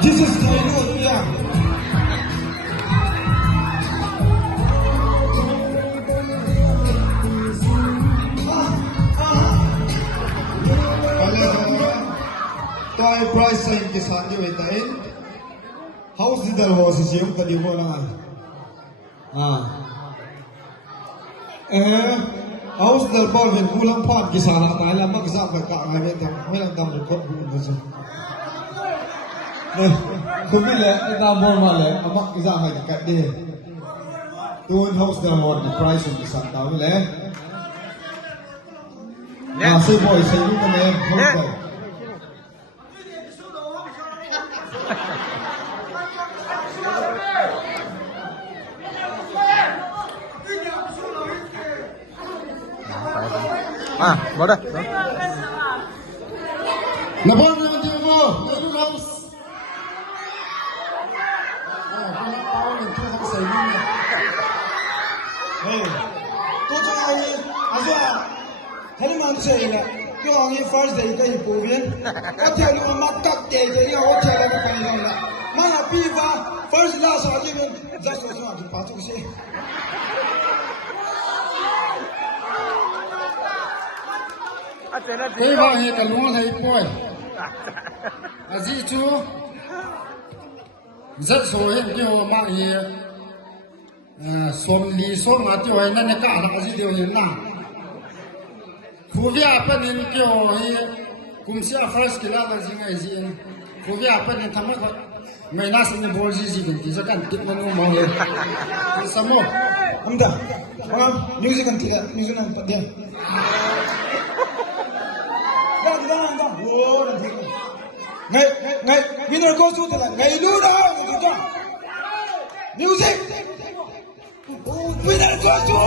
This is Thailand, yeah. Toy price sign ke saat dia tain. House di dalam house siapa tadi mana? House dalam bawah yang pulang pun kisah nak tanya mak kisah berkak ngaji tak, macam kamu kot pun macam. Kami le kita bawa le, mak kisah ngaji kat dia. Tuan house dalam bawah the price yang kisah tahu le. Saya boy saya juga le. Boleh. Lepas ni dia mau, dia harus. Kalau tahu nanti harus saya ni. Hey, tu jangan ni, asal, hari mana saya ni, tu orang ni first day kita improve. Hotel ni mak tak dia jadi hotel ni kan ni lah. Mana piva first last aja ni, just tu semua tu patut sih. Cái vào hiện cả luôn thấy bồi, gì chú, rất số hiện tiêu mà hiện, xóm lì xóm mà tiêu hay nên cả là gì tiêu hiện nào, khu vực bên hiện tiêu hiện, cũng sẽ first cái là gì ngay gì, khu vực bên hiện tham gia ngày nay sinh bồi gì cũng chỉ cần tiếp nó mong hiện, sao mà, không được, music kan tidak, music kan tak dia. Ngay winner goes to the ngay lu đó music winner goes to